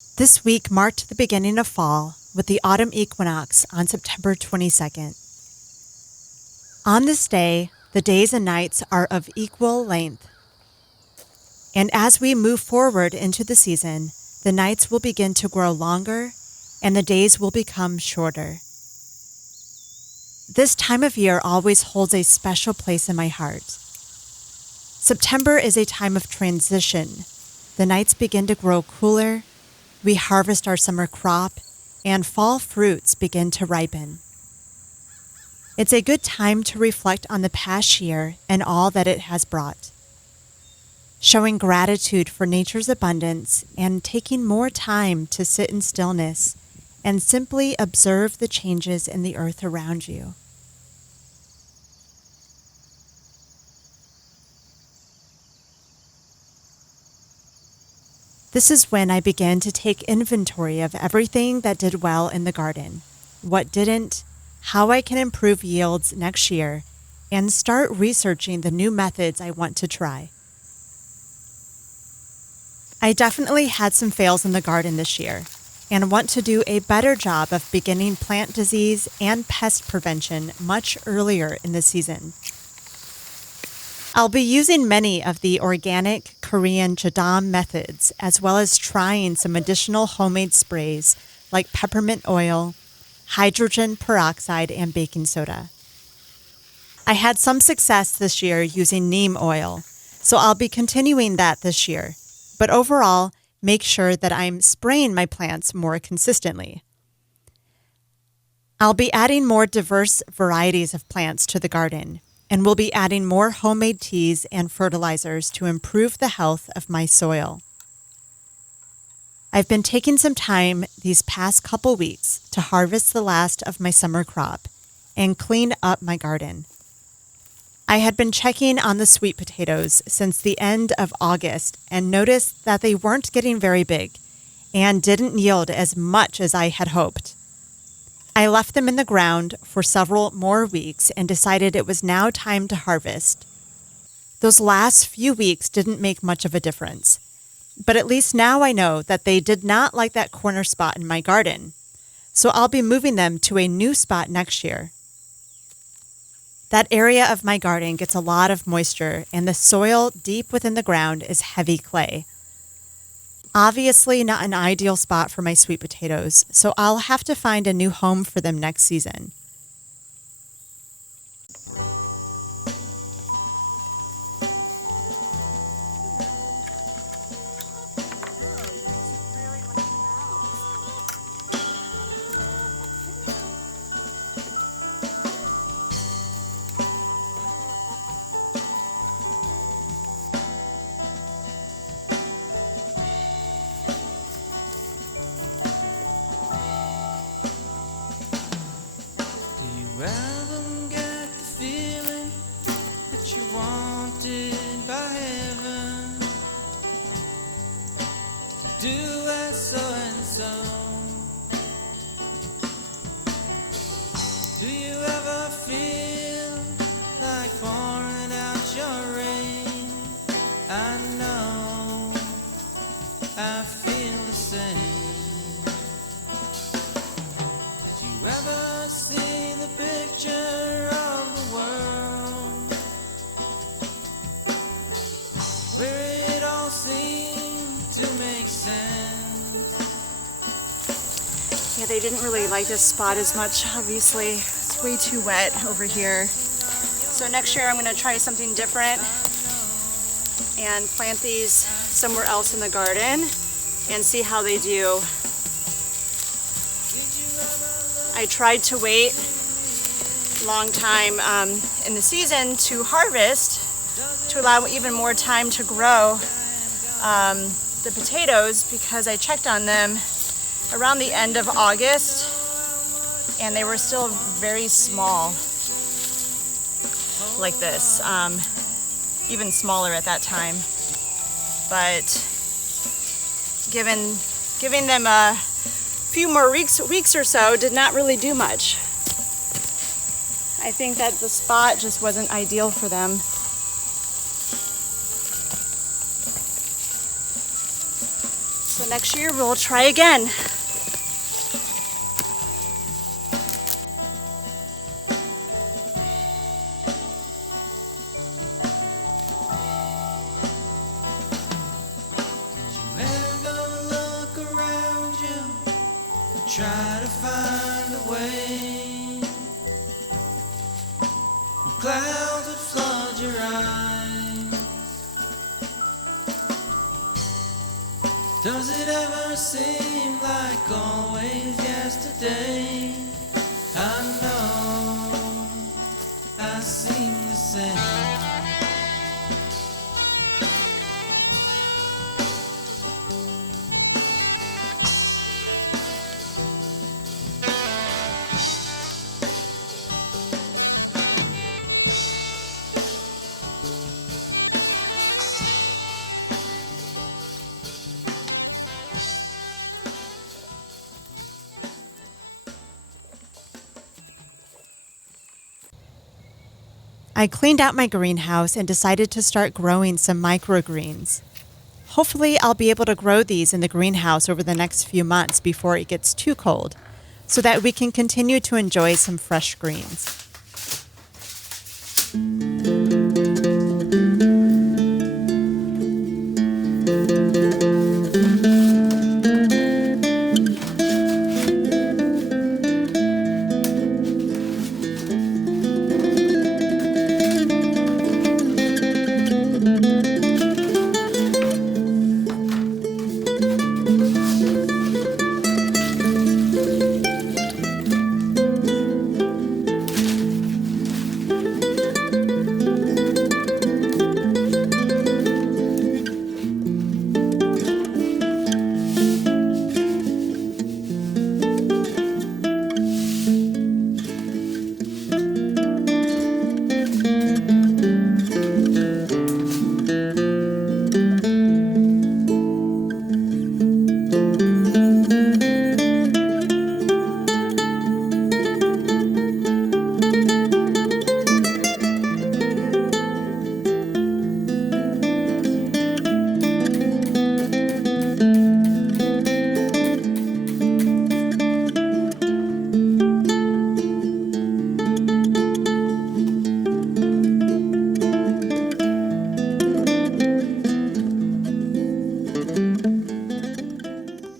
This week marked the beginning of fall with the Autumn Equinox on September 22nd. On this day, the days and nights are of equal length. And as we move forward into the season, the nights will begin to grow longer and the days will become shorter. This time of year always holds a special place in my heart. September is a time of transition. The nights begin to grow cooler, we harvest our summer crop, and fall fruits begin to ripen. It's a good time to reflect on the past year and all that it has brought, showing gratitude for nature's abundance and taking more time to sit in stillness and simply observe the changes in the earth around you. This is when I began to take inventory of everything that did well in the garden, what didn't, how I can improve yields next year, and start researching the new methods I want to try. I definitely had some fails in the garden this year and want to do a better job of beginning plant disease and pest prevention much earlier in the season. I'll be using many of the organic Korean jadam methods, as well as trying some additional homemade sprays like peppermint oil, hydrogen peroxide, and baking soda. I had some success this year using neem oil, so I'll be continuing that this year. But overall, make sure that I'm spraying my plants more consistently. I'll be adding more diverse varieties of plants to the garden, and we'll be adding more homemade teas and fertilizers to improve the health of my soil. I've been taking some time these past couple weeks to harvest the last of my summer crop and clean up my garden. I had been checking on the sweet potatoes since the end of August and noticed that they weren't getting very big and didn't yield as much as I had hoped. I left them in the ground for several more weeks and decided it was now time to harvest. Those last few weeks didn't make much of a difference, but at least now I know that they did not like that corner spot in my garden, so I'll be moving them to a new spot next year. That area of my garden gets a lot of moisture, and the soil deep within the ground is heavy clay. Obviously not an ideal spot for my sweet potatoes, so I'll have to find a new home for them next season. You ever get the feeling that you wanted by heaven to do as so and so? Do you ever feel like pouring out your rain? I know I feel the same. Did you ever see the picture of the world where it all seemed to make sense? Yeah, they didn't really like this spot as much, obviously. It's way too wet over here. So next year I'm going to try something different and plant these somewhere else in the garden and see how they do. I tried to wait a long time in the season to harvest to allow even more time to grow the potatoes, because I checked on them around the end of August and they were still very small like this, even smaller at that time. But giving them a few more weeks or so did not really do much. I think that the spot just wasn't ideal for them. So So next year we'll try again. Ever look around you, try to find a way. Clouds would flood your eyes. Does it ever seem like always yesterday? I know I seem the same. I cleaned out my greenhouse and decided to start growing some microgreens. Hopefully, I'll be able to grow these in the greenhouse over the next few months before it gets too cold, so that we can continue to enjoy some fresh greens.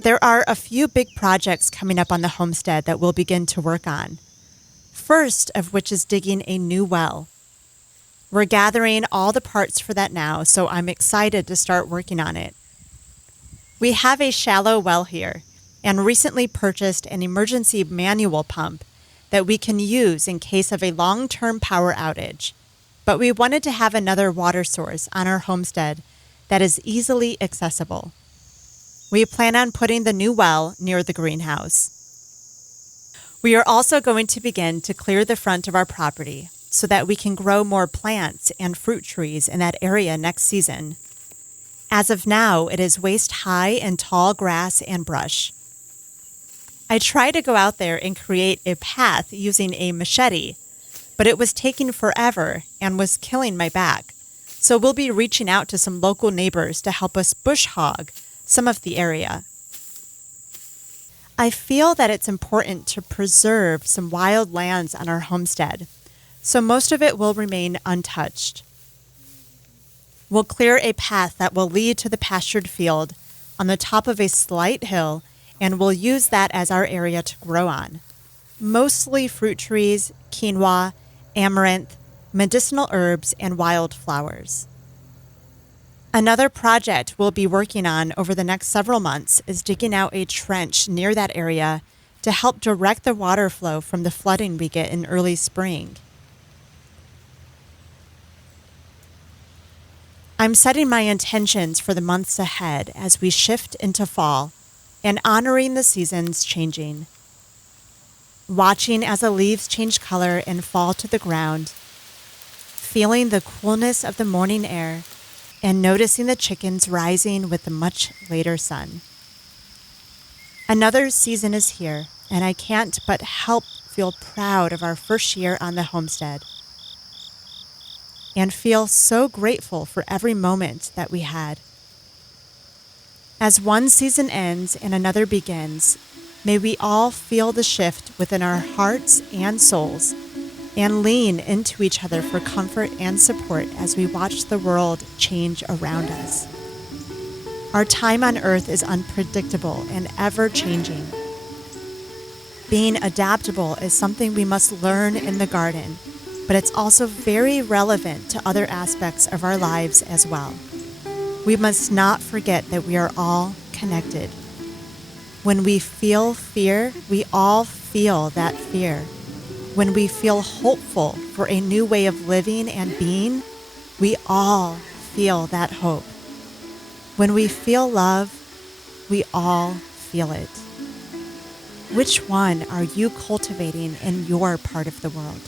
There are a few big projects coming up on the homestead that we'll begin to work on. First of which is digging a new well. We're gathering all the parts for that now, so I'm excited to start working on it. We have a shallow well here and recently purchased an emergency manual pump that we can use in case of a long-term power outage. But we wanted to have another water source on our homestead that is easily accessible. We plan on putting the new well near the greenhouse. We are also going to begin to clear the front of our property so that we can grow more plants and fruit trees in that area next season. As of now, it is waist-high in tall grass and brush. I tried to go out there and create a path using a machete, but it was taking forever and was killing my back. So we'll be reaching out to some local neighbors to help us bush hog some of the area. I feel that it's important to preserve some wild lands on our homestead, so most of it will remain untouched. We'll clear a path that will lead to the pastured field on the top of a slight hill, and we'll use that as our area to grow on. Mostly fruit trees, quinoa, amaranth, medicinal herbs, and wildflowers. Another project we'll be working on over the next several months is digging out a trench near that area to help direct the water flow from the flooding we get in early spring. I'm setting my intentions for the months ahead as we shift into fall and honoring the seasons changing. Watching as the leaves change color and fall to the ground, feeling the coolness of the morning air, and noticing the chickens rising with the much later sun. Another season is here, and I can't but help feel proud of our first year on the homestead and feel so grateful for every moment that we had. As one season ends and another begins, may we all feel the shift within our hearts and souls and lean into each other for comfort and support as we watch the world change around us. Our time on earth is unpredictable and ever-changing. Being adaptable is something we must learn in the garden, but it's also very relevant to other aspects of our lives as well. We must not forget that we are all connected. When we feel fear, we all feel that fear. When we feel hopeful for a new way of living and being, we all feel that hope. When we feel love, we all feel it. Which one are you cultivating in your part of the world?